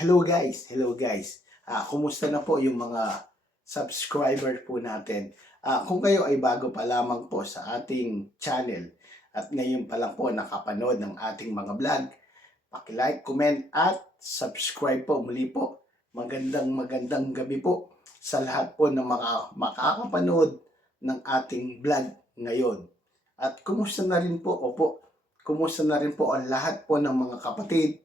Hello guys. Kumusta na po yung mga subscriber po natin? Kung kayo ay bago pa lamang po sa ating channel at ngayon pa lang po nakapanood ng ating mga vlog, paki-like, comment at subscribe po muli po. Magandang gabi po sa lahat po ng mga makakapanood ng ating vlog ngayon. At kumusta na rin po, kumusta na rin po ang lahat po ng mga kapatid,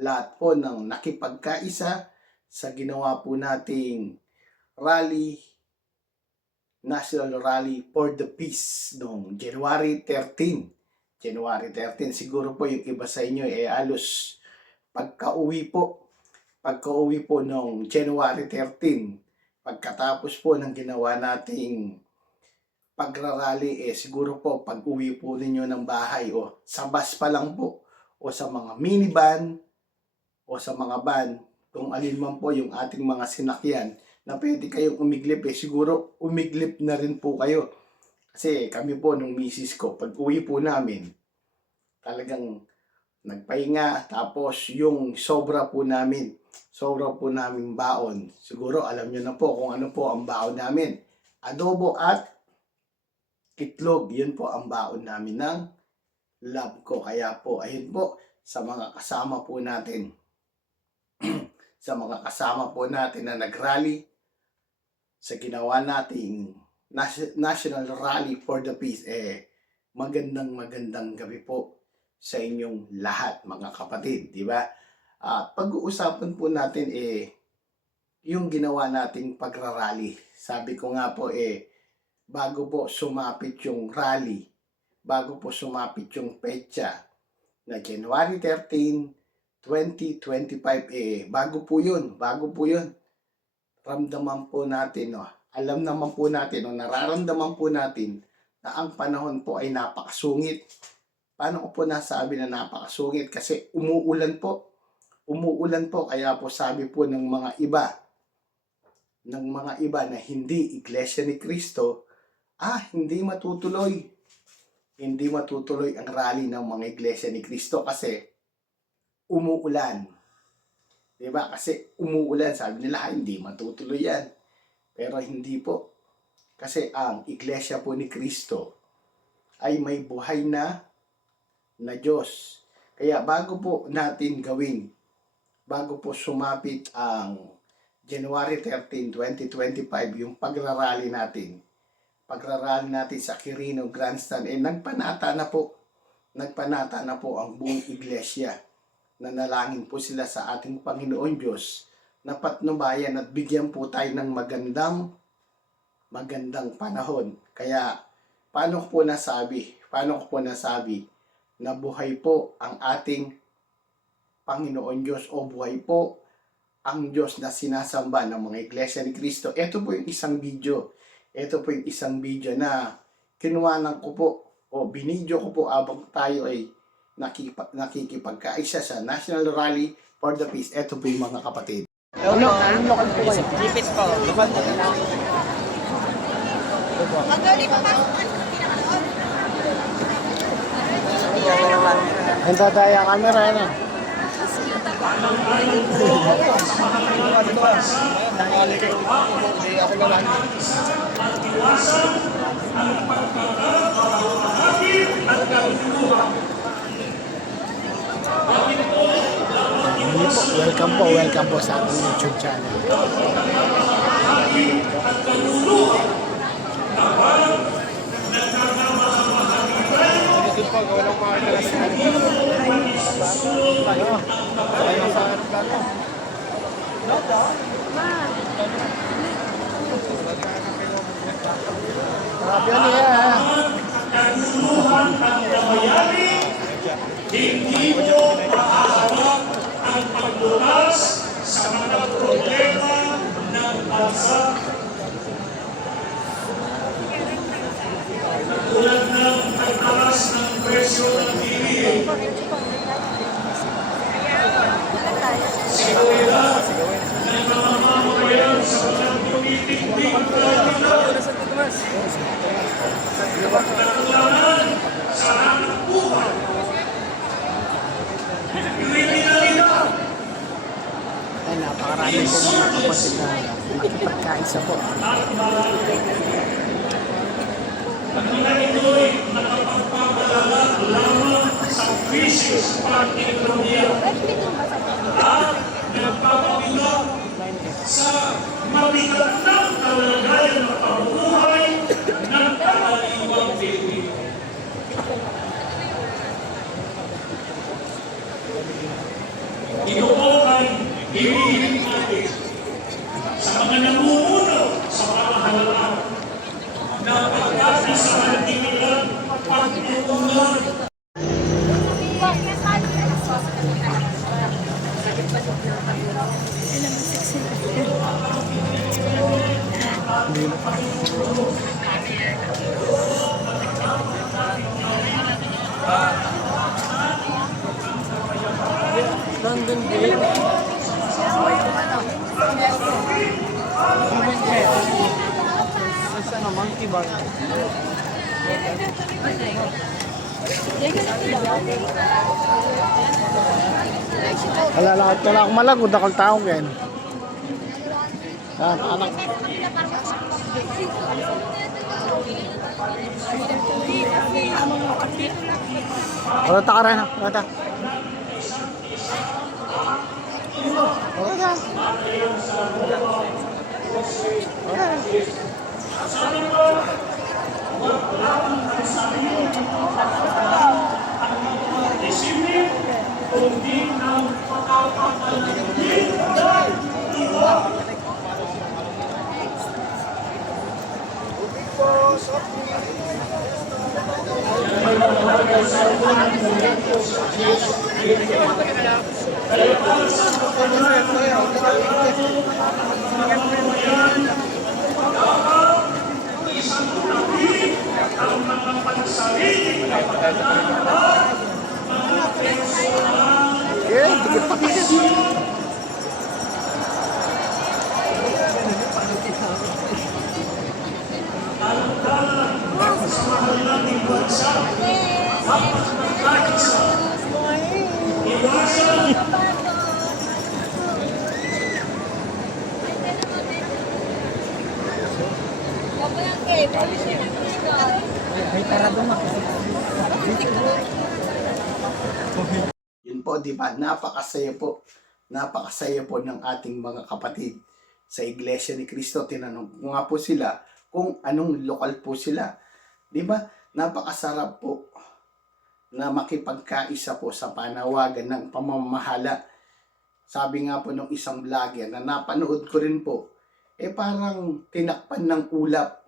lahat po ng nakipagkaisa sa ginawa po nating rally, National Rally for the Peace noong January 13. Siguro po yung iba sa inyo ay alos pagka-uwi po noong January 13, pagkatapos po ng ginawa nating pagrarally, siguro po pag-uwi po ninyo ng bahay o sa bus pa lang po o sa mga minivan o sa mga van, kung alin man po yung ating mga sinakyan na pwede kayong umiglip, siguro umiglip na rin po kayo. Kasi kami po nung misis ko, pag uwi po namin, talagang nagpahinga, tapos yung sobra po namin baon. Siguro alam nyo na po kung ano po ang baon namin. Adobo at itlog, yun po ang baon namin ng love ko. Kaya po, ayun po, sa mga kasama po natin, na nagrally sa ginawa nating National Rally for the Peace, magandang gabi po sa inyong lahat mga kapatid, di ba? Pag-uusapan po natin yung ginawa nating pagrarally. Sabi ko nga po bago po sumapit yung rally, bago po sumapit yung petsa na January 13, 2025, bago po yun. Ramdaman po natin, alam naman po natin, nararamdaman po natin na ang panahon po ay napakasungit. Paano ko po nasabi na napakasungit? Kasi umuulan po, kaya po sabi po ng mga iba na hindi Iglesia ni Cristo, hindi matutuloy ang rally ng mga Iglesia ni Cristo kasi umuulan. Diba? Kasi umuulan, sabi nila, hindi matutuloy yan. Pero hindi po. Kasi ang Iglesia po ni Cristo ay may buhay na Diyos. Kaya bago po sumapit ang January 13, 2025, yung pagrarally natin sa Quirino Grandstand, nagpanata na po ang buong iglesia. Nanalangin po sila sa ating Panginoon Diyos na patnubayan at bigyan po tayo ng magandang panahon. Kaya paano ko po nasabi na buhay po ang ating Panginoon Diyos o buhay po ang Diyos na sinasamba ng mga Iglesia ni Cristo. Ito po yung isang video na kinuhanan ko po o binidyo ko po abang tayo ay nakikipagkaisa sa National Rally for the Peace. Ito po yung mga kapatid. Anong lokal po kayo? Lipit po. Ang dadaya camera na. Welcome po sa ating YouTube channel. Dito po, gawa ng mga kalas na tayo sa plano. Grabe yan Hindi mo maaabot ang paglunas sa mga problema ng bansa. Tulad ng pagtaas ng presyo ng bilihin, seguridad ng mga mamamayan sa walang tumitindig na pagkakulanan sa hanap buhay. Kriminalidad napakarami po mga kapatid na nakipagkaisa po. Pagkina ito'y nakapagpapalala lamang sa krisis at ekonomiya at nagpapabilang sa mabigat ng kalagayan ng pamumuhay ng karaniwang Pilipino. Ito po ay hinihiling natin sa mga namumuno sa pamahalaan na pagkakasahan nilang pagtutunan London Gate. Sa ano, Monkey Bar. Alalakad ka lang ako malagod akong taong yan. Anak. Rata ka rin ha, rata. Rata. Yun po, di ba? Napakasaya po. Napakasaya po ng ating mga kapatid sa Iglesia ni Cristo. Tinanong ko nga po sila kung anong lokal po sila. Di ba? Napakasarap po na makipagkaisa po sa panawagan ng pamamahala. Sabi nga po ng isang vlogger na napanood ko rin po, parang tinakpan ng ulap.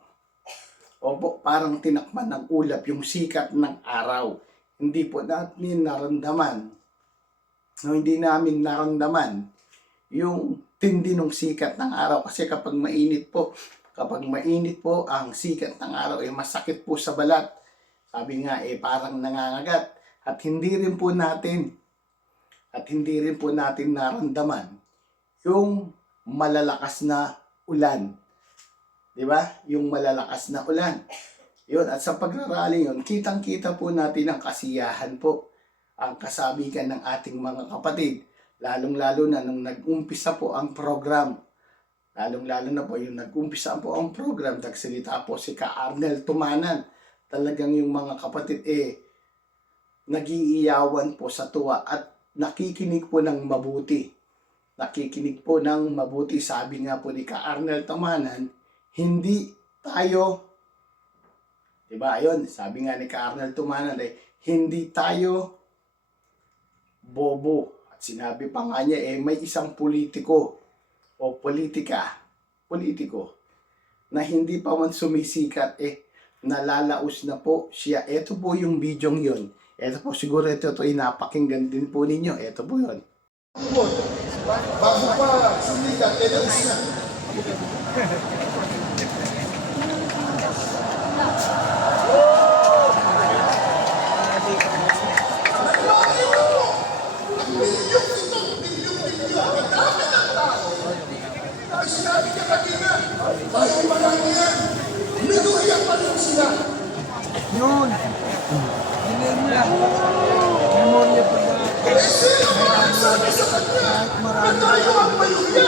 Opo, parang tinakpan ng ulap yung sikat ng araw. Hindi po natin naramdaman, hindi namin naramdaman yung tindi ng sikat ng araw. Kasi kapag mainit po ang sikat ng araw, masakit po sa balat. Sabi nga, parang nangangagat. At hindi rin po natin naramdaman yung malalakas na ulan. Di ba? Yung malalakas na ulan. Yun, at sa pagrarally yun, kitang-kita po natin ang kasiyahan po, ang kasabikan ng ating mga kapatid. Lalong-lalo na nung nag-umpisa po ang program. Lalong-lalo na po yung nag-umpisa po ang program, nagsalita po si Ka Arnel Tumanan. Talagang yung mga kapatid nagiiyawan po sa tuwa at nakikinig po ng mabuti. Nakikinig po ng mabuti. Sabi nga po ni Ka Arnel Tumanan, hindi tayo, diba, ayun, sabi nga ni Ka Arnel Tumanan, hindi tayo bobo. At sinabi pa nga niya, may isang politiko o politiko na hindi pa man sumisikat, nalalaos na po siya. Ito po yung bidyong yun. Ito po, siguro ito napakinggan din po ninyo. Ito po yun. Bago pa sumikat, alis na. Sinabi niya kanina, bago marami yan, minuya pa rin sila. Yun. Hingay mo lang. Memoria pa ba? Sino ang sabi sa kanya na tayo ang maluya?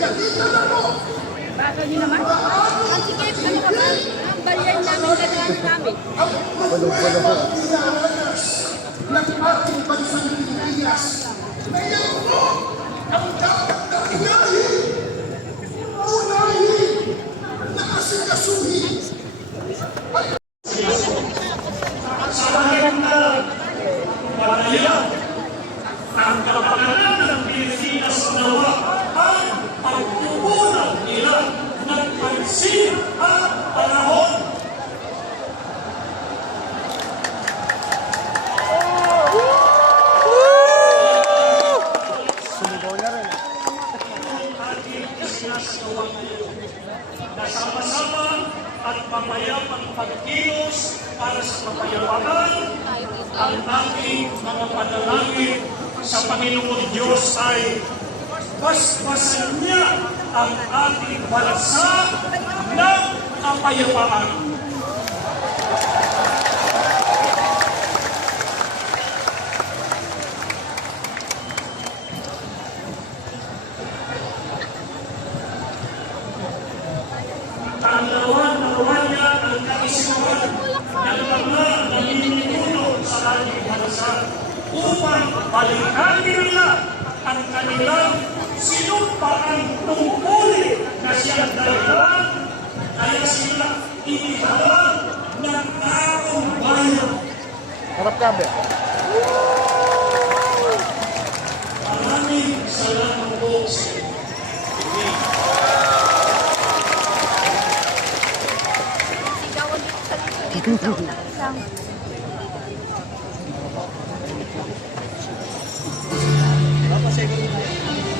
Baso niyo naman. Ang sikip, ano ka ba? Ang balyan namin, gano'n namin. Pulog-pulog. ng ating bansang Pilipinas. Ngayon po, ang dapat na unahin na asikasuhin Sa lahit na palaya, ang kapakanan ng Pilipinas nawa ang pagtubunan nila ng pansin at panahon. Sumigaw na rin. Ating isinasagawa ngayon na sama-sama at mapayapang pagkilos para sa kapayapaan ang ating mga panalangin sa Panginoon Diyos ay basbasan niya ang ating bansa ng kapayapaan. Nawa niya ang kaisipan ng mga namiminuno sa ating bansa upang balikan nila ang kanilang sinumpaan tungkulin na siyang dahilan kaya sila inihalang ng taong bayan. Harap ka, be. Maraming salamat po sa inyo. Sigawan dito sa dito sa unang isang.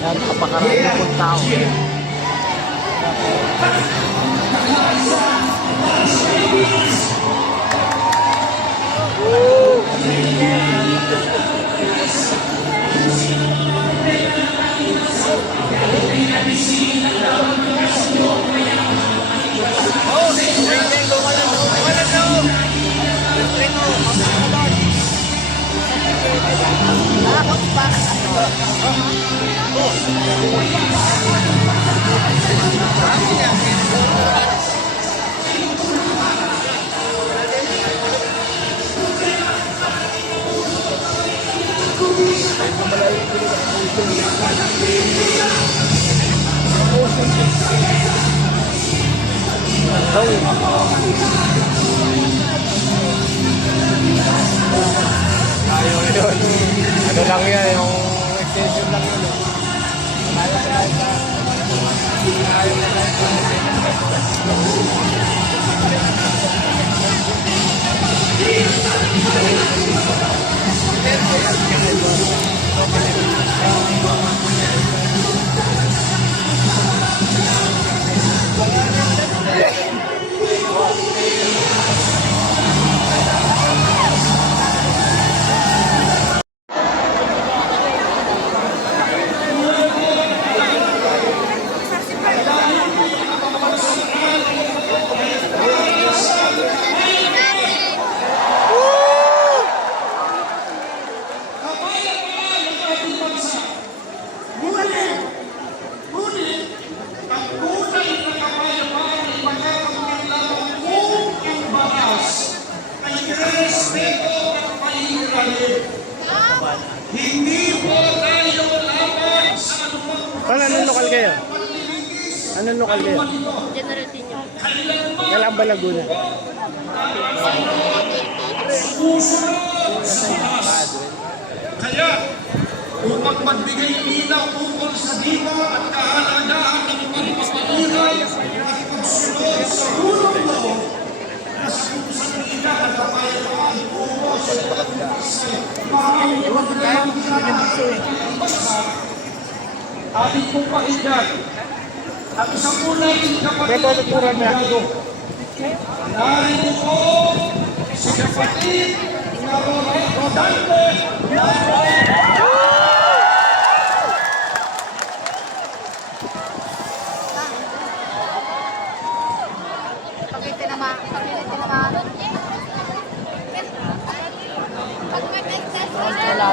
Yan, kapakarami pong tao. Ayaw yun. Ano lang yan, yung extension lang yun. Ngunit, ang tunay na kapayapaan ay magkakaroon lamang kung ang batas ay respeto at pailalim. Hindi po tayo laban sa anumang Paano, anong lokal kayo? Anong lokal kayo? General Tinyo. Kailan ba Laguna? susunod sa batas. Kaya, upang magbigay linaw tungkol sa diwa at kahalagahan ng pagpapatuloy at pagsunod sa rule of law na sa kusang at kapayapaan ubos sa maaaring ating pong pakinggan ang isang unang kapatid na narito po si kapatid na Rodante Pagkita naman. Pagkita naman. Wala.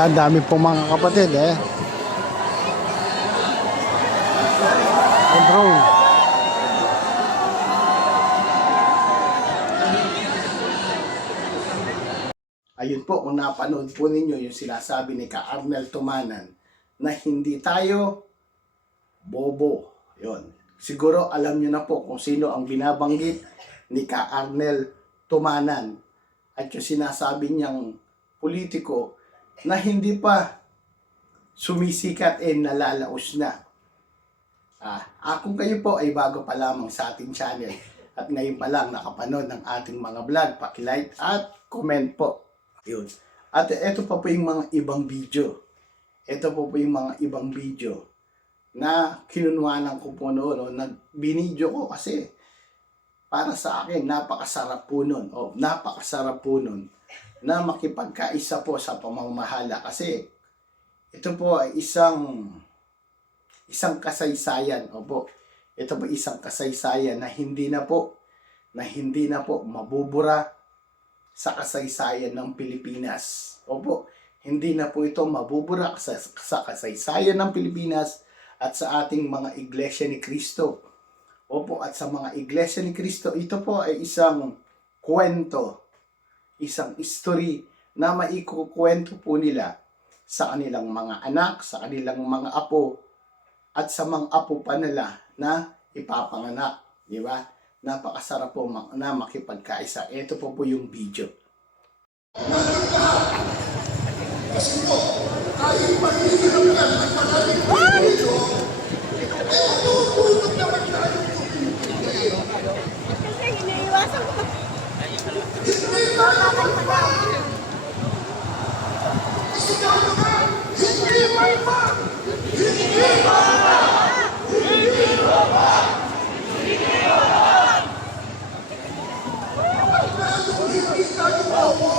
Ang dami pong mga kapatid eh. Ang drone. Ayun po, kung napanood po ninyo yung sinasabi ni Ka Arnel Tumanan na hindi tayo bobo. Yun. Siguro alam nyo na po kung sino ang binabanggit ni Ka Arnel Tumanan at yung sinasabi niyang politiko na hindi pa sumisikat nalalaos na. Kung kayo po ay bago pa lamang sa ating channel at ngayon pa lang nakapanood ng ating mga vlog, paki-like at comment po. Yun. At ito pa po yung mga ibang video. Ito po yung mga ibang video na kinunwanan ko po noon, na binidyo ko kasi para sa akin napakasarap po nun. Napakasarap po nun na makipagkaisa po sa pamamahala kasi ito po ay isang kasaysayan. Ito po isang kasaysayan na hindi na po mabubura sa kasaysayan ng Pilipinas. Hindi na po ito mabubura sa kasaysayan ng Pilipinas at sa ating mga Iglesia ni Cristo. At sa mga Iglesia ni Cristo, ito po ay isang kwento, isang history na maikukwento po nila sa kanilang mga anak, sa kanilang mga apo, at sa mga apo pa nila na ipapanganak. Di ba? Napakasarap po na makipagkaisa. Ito po yung video. Kasi po, kahit magiging lang ng maraming video, tutulog naman tayo Kasi iniiwasan ko. hindi tayo isigado ka, hindi maiba, hindi maiba, hindi maiba. Hindi tayo bobo.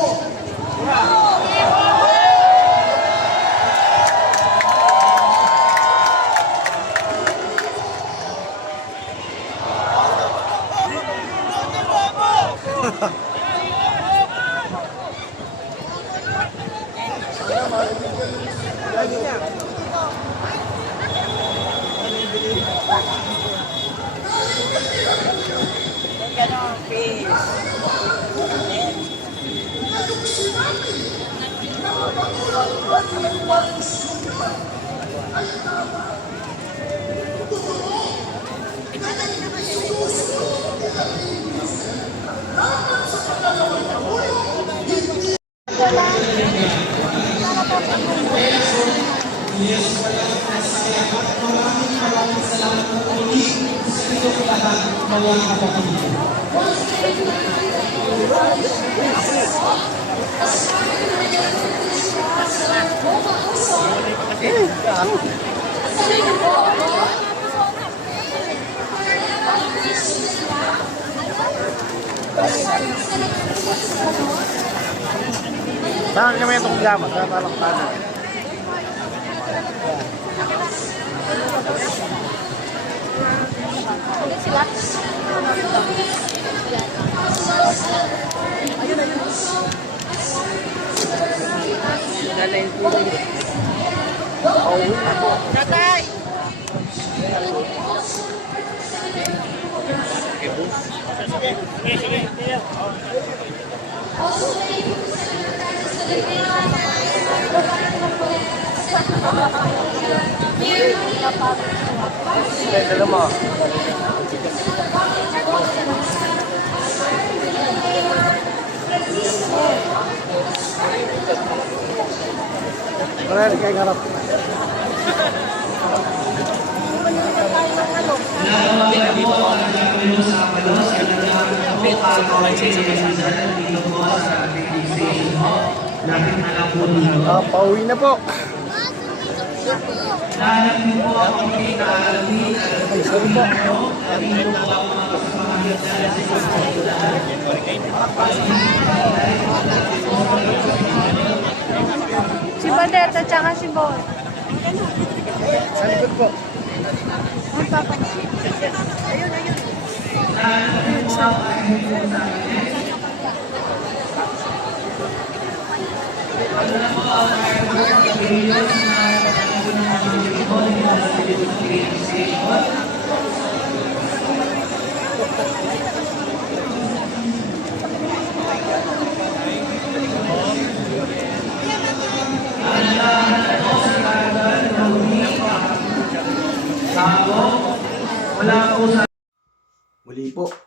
Saan kami itong llama? Saan parang kanan? Tatay! Dala mo. Wala rin kayo harap. Pauwi na po. Si Badet at saka si Boy. Sa likod po.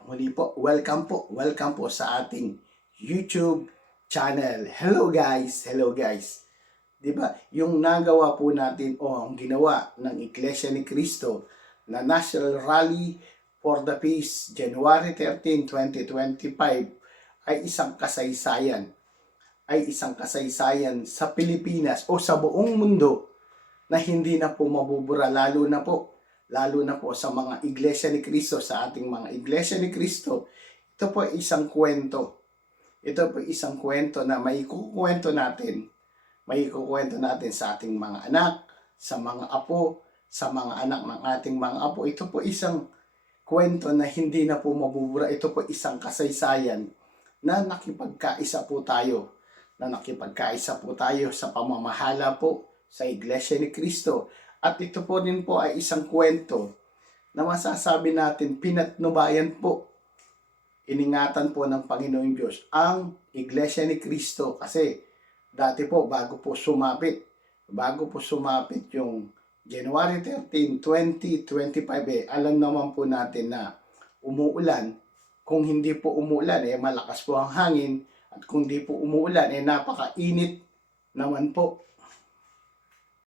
Muli po, welcome po sa ating YouTube channel. Hello guys. 'Di ba? Yung nagawa po natin ang ginawa ng Iglesia ni Cristo na National Rally for the Peace January 13, 2025 ay isang kasaysayan sa Pilipinas o sa buong mundo na hindi na po mabubura, lalo na po sa mga Iglesia ni Cristo, sa ating mga Iglesia ni Cristo. Ito po ay isang kwento. Ito po ay isang kwento na may kukwento natin sa ating mga anak, sa mga apo, sa mga anak ng ating mga apo. Ito po isang kwento na hindi na po mabubura. Ito po isang kasaysayan na nakipagkaisa po tayo sa pamamahala po sa Iglesia ni Cristo. At ito po din po ay isang kwento na masasabi natin pinatnubayan po, iningatan po ng Panginoong Diyos ang Iglesia ni Cristo, kasi dati po bago po sumapit yung January 13, 2025, alam naman po natin na umuulan. Kung hindi po umuulan, malakas po ang hangin. At kung hindi po umuulan, napakainit naman po.